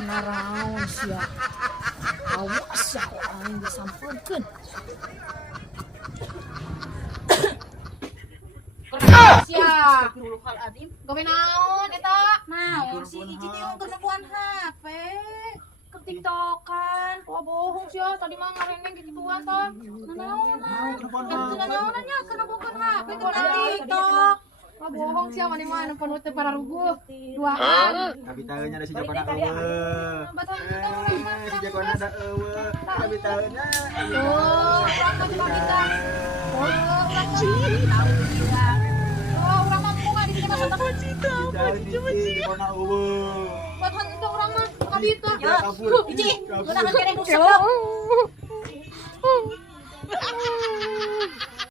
Naraon sia. Awas ya aing disampeurkeun. Sia. Astagfirullahaladzim. Gawe naon eta? Naon si Iji teh keur nepuan HP. Keur tiktokan. Wah bohong sia, tadi mah ngareneng gituan toh. Naon? Naon nya keur nepuan HP keur TikTok. Wah bohong sia mani mah neupon teh para ruguh. Duaan. Abi taeunya da si Jakona eueuh. Si Jakona da eueuh. Abi taeunya. Tuh, urang mah cuma kita. Oh, urang urang mah muka di sini mah santa cita. Si Jakona eueuh. Buat hantu urang mah abi teh. Ya, Iji, geunah keneh nu sedep.